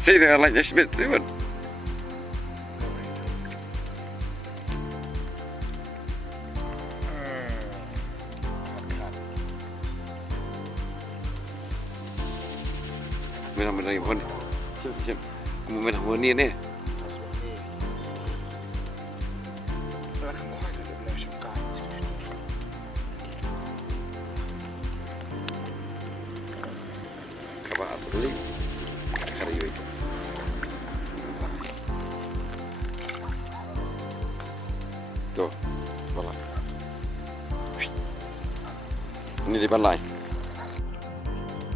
Sino lang niya Schmidt Simon. Benar-benar yang mana? Siap. Kamu main apa ni? Kabar beli. Hari itu. Tuh, balai. Ini di balai.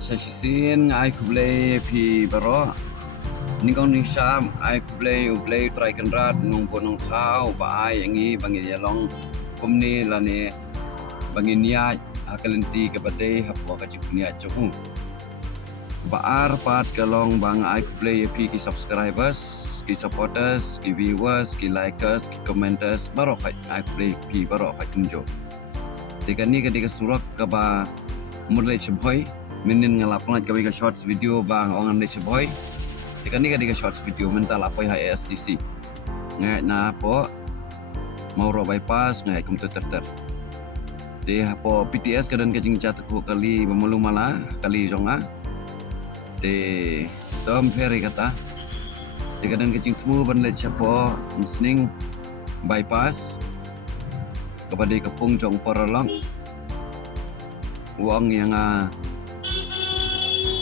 Sasisin ai kublai pi baro ningkong ning sham ai kublai try kan rat nong ponong thau ba ai yangi bangi yalong kumni lani bangi nia akalenti ke badai hapo ka jikunia choku baar pat kalong bang ai kublai pi ki subscribers ki supporters ki viewers ki likers ki commenters baro kai ai kublai pi baro kai tunjo tikani ketika surak ka ba mulai chboy minin ngalap ngat kami ke shorts video bang orang Malaysia boy jika ni ke shorts video mental apa ya ASTC ngai na po mau ro bypass ngai komputer ter de hapo PTS kadan kajing chat ko kali memulu mala kali jonga de tom feri kata de kadan kajing temu ban le chapo musning bypass kepada kepung jong paralong uang yang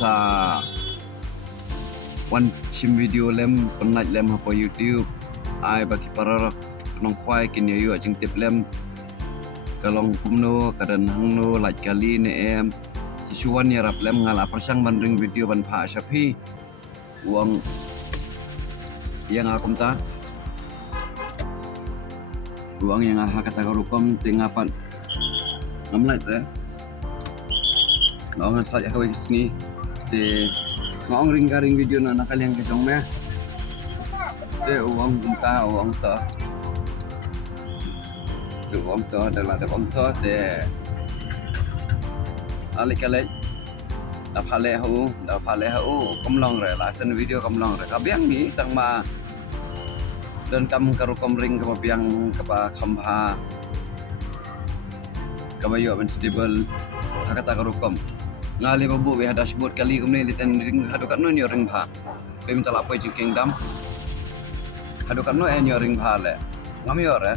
sa one shim video lem penat lem apa YouTube ai bagi para nong kwai kin yu ajing tip lem kalong kumno kadan hangno laj kali ne em sisuan ya rap lem ngala persang bandring video ban pha syafi uang yang akum ta uang yang kata karukom tingapan ngamlai ta nongan saja kawai sini de ngong ring video na nakaliang kitong me de uang bunta uang to adalah de uang to de alik da phale hu komlong re lasan video komlong re kabiang ni tang ma dan kam karukom ring ka biang ka ba khamha kabayo ben stable kata karukom ngali babu we dashboard kali kumne liten ring hadukan no ni ring pha pe minta lapai jing kingdom hadukan no en ring pha le ngami ore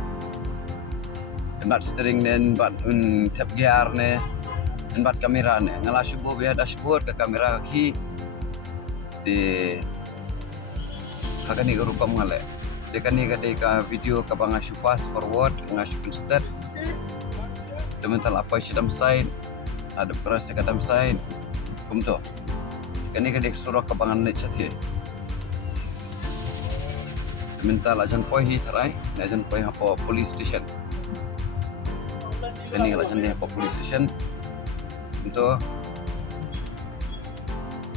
bat steering nen bat tap gear ne bat kamera ne ngala shubo we dashboard ka kamera ki de hakani garukam ngale dekani ka video ka banga shu fast forward ngashu start minta lapai sedam side ada beras kadam side kumto kani kadek surak kabangan let sathi minta lajan poi hi tharai lajan poi hapo police station kani lajan de hapo police station untuk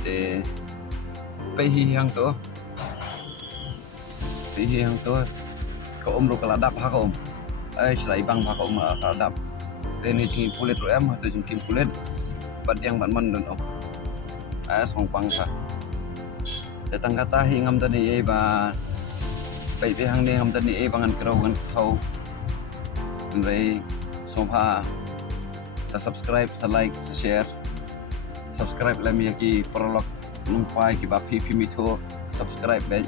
de pei hi hang to ko umru kaladap ha ko ai selai bang ha ko kaladap ini jing kulit ram atau jing kulit bad yang ban man don song pangsa datang kata hingam tadi ba pai pe hang ne ham tadi bangan kerau kan thau ndai somha sa subscribe sa like sa share subscribe lam yaki prolog numpai ki ba pi mitho subscribe be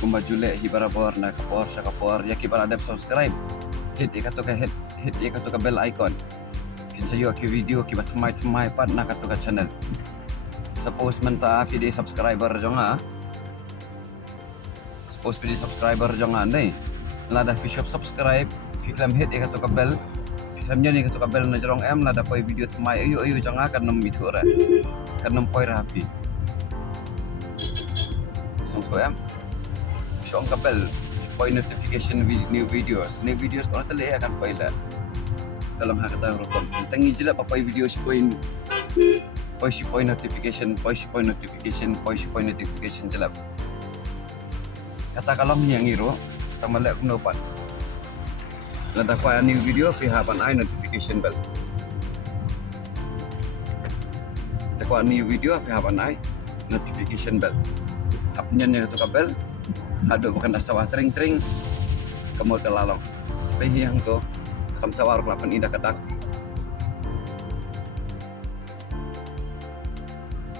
kumba jule hibarabor na kapor sa kapor yaki baradap subscribe hit ikatoka hit ikatoka bell icon kinsa yo ki video ki batamay pat na katoka channel suppose menta video subscriber jonga suppose video subscriber jonga nei lada fishop subscribe fiklam hit ikatoka bell fisamnya ni ikatoka bell na jorong em lada poi video tamay ayo jonga kanam mitura kanam poi rapi sungko em shong kabel point notification new videos kalau terlihat akan pilot dalam hak kata rokom tangi jela papai video si point notification jela kata kalau yang iro tamalak kunopan ada pa new video pihapan ai notification bell ada new video pihapan ai notification bell. Hapnya ni tu kabel, ada bukan dah sawah tering-tering, kamu terlalong. Sepehi yang tu, kamu sawah kelapan indah kedak.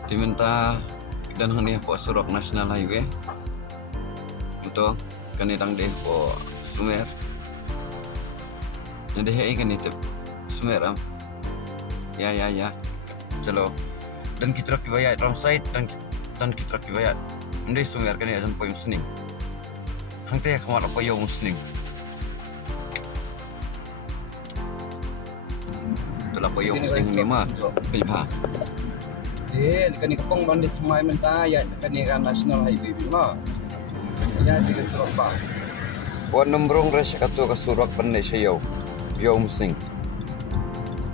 Diminta dan hanya po Surok National Highway. Itu kanidang deh po Sumer. Jadi hai kan itu Sumer am. Ya. Chalo. Dan kita kibayat wrong side dan kita kibayat. Hindi Sumer kan ya sampai musning. Hang teh kamar apa yo musning. Itulah po yo musning ni mah. Pilih. Kani kapong bandit semai mentaya kani kan National Highway bima. Ya tiga Surok ba. Wan nombrong res kato ka Surok pandai sayo. Yo musing.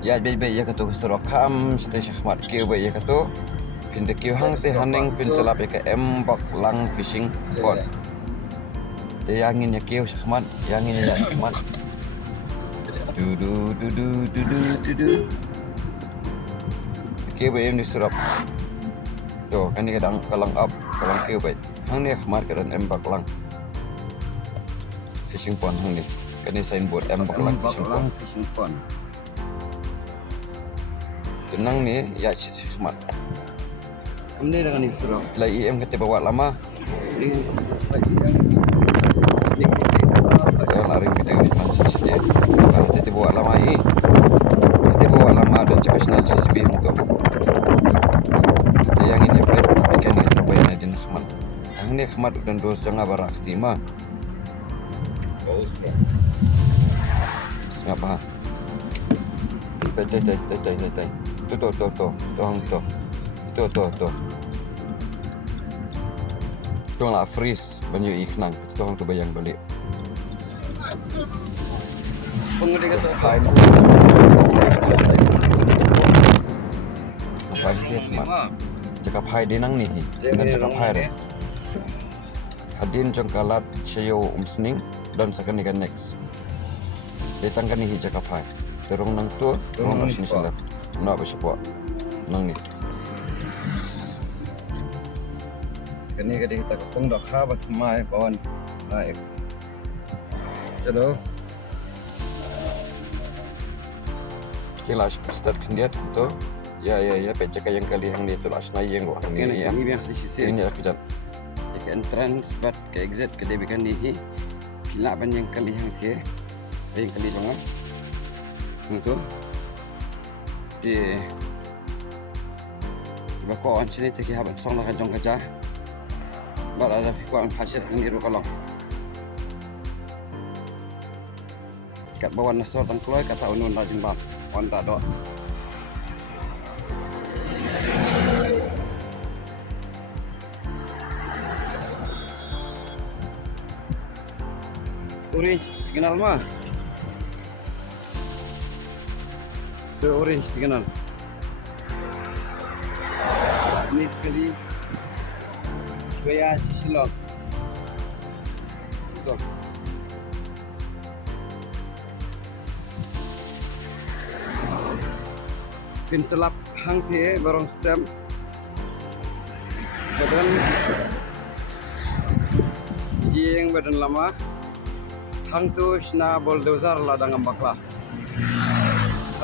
Ya bebe ya kato ka Surok kam sate Syahmat kieu be ya kato. Pinda kieu hang teh haning fin selap ya ke embak lang fishing port. Dia angin ya kieu Syahmat, angin ya Syahmat. Du. Kieu be di Surok. Tuh, kan ni kadang kalang up, kalang kieu be. Hang ni Ahmad kedan embak lang. Fishing pond hang ni. Kan ni signboard embak lang fishing pond. Tenang ni ya Ahmad. Kemudian dengan ni Surok. Lai IM kata bawa lama. Ini bagi yang jangan lari kita ni macam saja. Kalau kita bawa lama ini, kita bawa lama dan cakap senang CCB yang tu. Yang ini ikan ini terbaik di Ahmad. Yang ini Ahmad dan dos jangan barak timah. Ngapa? Tai. Tuh. Tuang lah freeze banyu ikan. Tuang tu bayang balik. Pengundi kata kain. Apa ini Ahmad? Cakap hai dinang ni. Dan cakap hai re. Hadin jongkalat sayo umsning dan sakan ikan next. Datangkan ni cakap hai. Terung nang tu, terung nang sini salah. Nak bersepuak. Nang ni. Kini kita kepung dah khabat mai kawan. Baik. Chalo. Kila start kendiat tu. Ya, pecah yang kali hang dia tu lah senayang gua hang ni ya. Ini yang sisi. Ini aku jat. Ke entrance but ke exit ke dia bikan ni. Kila ban yang kali hang dia. Yang kali banget. Itu. Di bako sini tu kita habat song nak jong kerja. Baru ada fikuan pasir ni ru kalau. Kat bawah nasor dan keluar kata unun rajin bab. Onda dok. Orange signal mah. Tu orange signal. Ini kali Gaya Sisilok. Betul. Pin selap hang the barong stem. Badan yang badan lama. Hang tu sna bulldozer ladang ambaklah.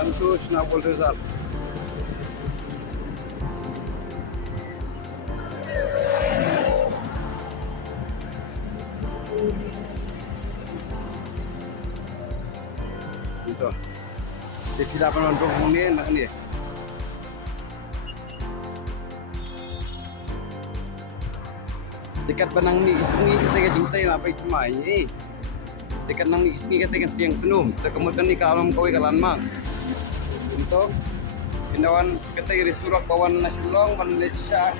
Hang tu sna bulldozer. Itu. Dia tidak pernah dorong ni nak ni. Dekat benang ni isni kita jintai apa itu mai ni. Dekat nang ni isni kita kan siang tenum. Kemudian ni kalau kau ikalan mang. Untuk pindawan kita iri Surok bawan nasional Malaysia.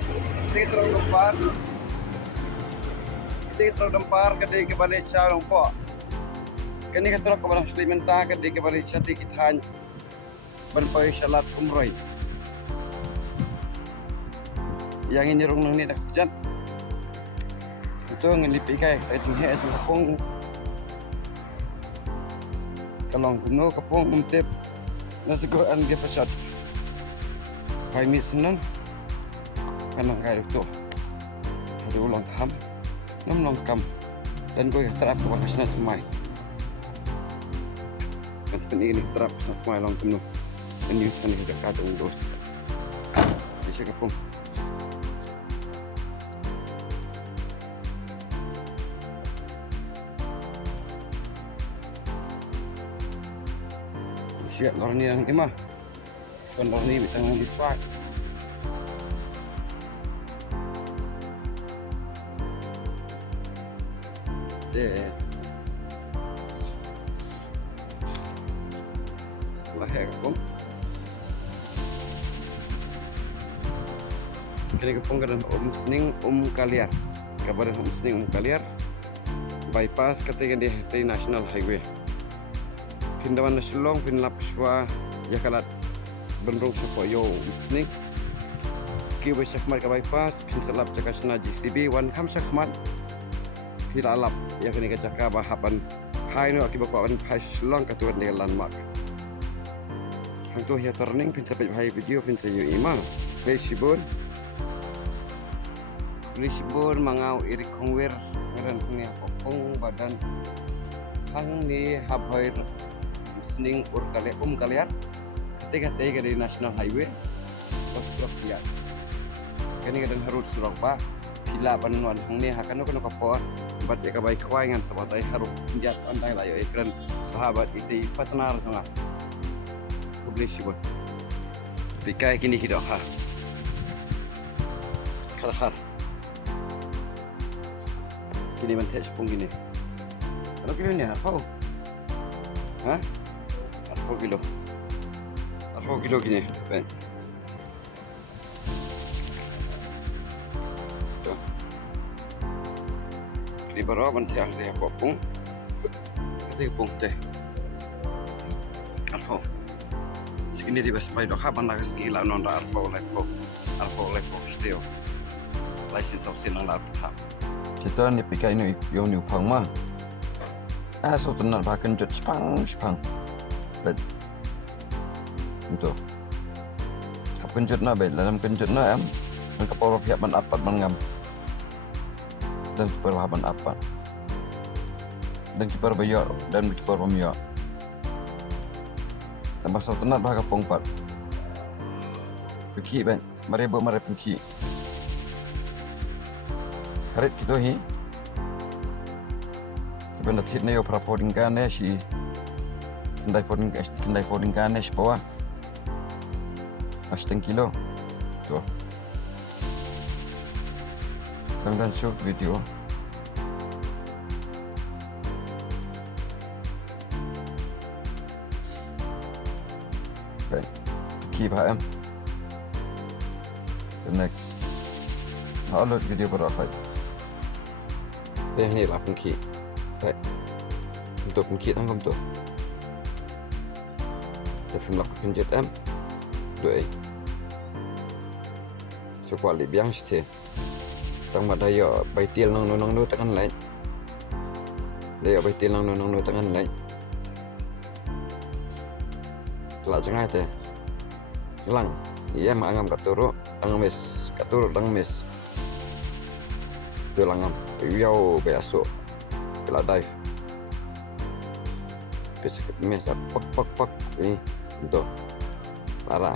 Kita terus lempar. Kita terus lempar ke Malaysia lompo. Kani katura ka barang suplementa ka di ka bari chati kithan berpay salat kumroy yang ini rung nang ni dak jat itu ngelipi kai ta jinghe tu kapong kalong kuno kapong umtep nasi go an ge pasat 5 minutes nan Kanang kaya itu. Ada ulang kam, nom kam, dan gue terap ke bakas na semai. Kan ini terap sa semai long kuno. Dan yusan ni kata undos. Bisa kapung. Siap lor ni ang imah. Kon lor ni bitang ang iswat. Lahir kapung. Kini kapung kadang Sening Kaliar. Kabaran Sening Kaliar. Bypass ketika di National Highway. Pindawan na silong pinlapswa yakalat benrong sa poyo Sening. Kiwa sakmat ka bypass pinsalap cakap na GCB wan kam sakmat. Hilalap yang kini kacaka bahapan hai no akibat kawan hai silong katuan dengan landmark. Hang tu ya turning pin sampai hai video pin sayo ima. Lisbon mangau iri kongwir ngaran punya popong badan hang ni habair Sening Kaliar ketika di National Highway kok ya. Kini kadang harus surau ba pila panuan hang ni hakan no kapo bat ya kabai kwai ngan sabatai harus jat andai layo ekran sahabat itu patnar sangat publish buat pikai kini kita har kini mantek pun gini kalau kilo ni harus kilo gini ben di bawah bantiang dia popung kata pung teh arpo segini di baspai dok haban lagas gila non arpo lepo steo license of sin nang larpa cetan ni pikai ni yo ni upang ma so tenan bahkan jut spang bet untuk penjut na bet dalam penjut na am ang kaporo pihak man apat mangam dan perlahan apa dan kiper bayo dan kiper pemio dan pasal tenat bahaka pongpat pergi ben mari pergi harit kita hi kita nak hit na yo praporing kan si kendai poding kan si bawah 10 kilo tu dan shoot video okay. Keep HM the next upload video berapa ini lah pengki baik untuk pengki tanggung tu tapi melakukan JM 2 sekuali biang sih tang madaya baitil nang no tangan lain daya baitil nang no tangan lain kelak cengah teh lang iya mangam katuru tang mes tu langam riau beaso kelak dive besok mes pak ini untuk para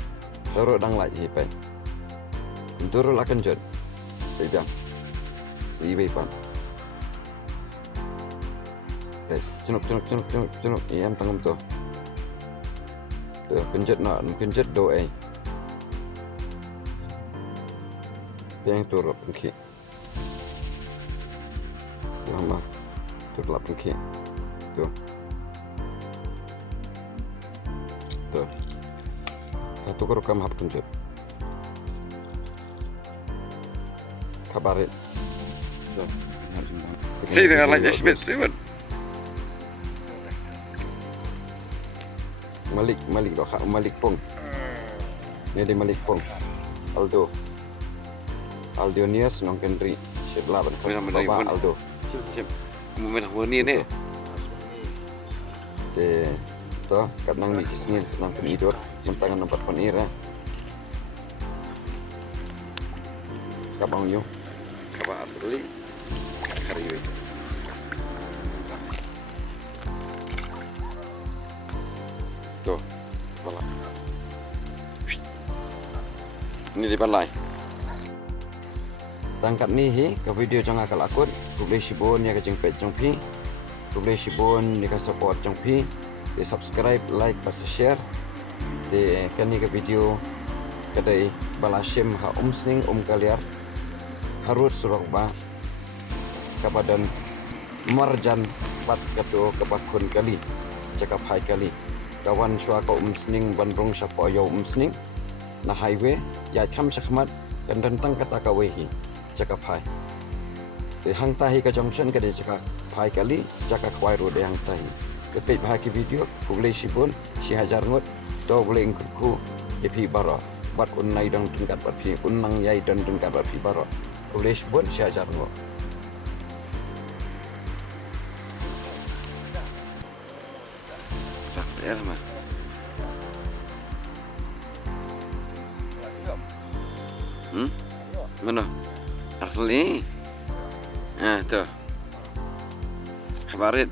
turut dang lagi pen turut lakan jod biang ibai pan junuk iam tangam tu penjut do yang turut pengki lama turut pengki tu satu kerukam hap penjut kabarin sih dengan lagi sebut Malik Pong ini di Malik Pong Aldo Nias nong Kendri sebelah Bapak Aldo siap kamu main warni ni de to kadang ni kisnin senang penidor mentangan tempat penira Sekarang yuk. Kabar beli hari ini. Tuh, balai. Ini di balai. Tangkat ni ke video jangan akal akut. Boleh sibun ya ke jengpet jengpi. Boleh sibun ni ke support jengpi. Di subscribe, like, dan share. Di kan ni ke video kedai balasim ha sning kaliar. Harut surang ba kabadan marjan pat kato kabakun kali cakap hai kali kawan syua ko sning bandrong syapo yo sning na highway ya kham sakhmat kan tentang kata kawehi cakap hai de hang tahi ka junction ka de cakap hai kali cakap kwai ro de hang tahi kepit bahaki video boleh sibun si hajar ngot do boleh ingku epi baro bat unnai dong tingkat bat pi unnang yai dan tingkat bat pi baro boleh sibun si hajar ngot. Ya sama. Mana? Asli. Tuh. Kabarin.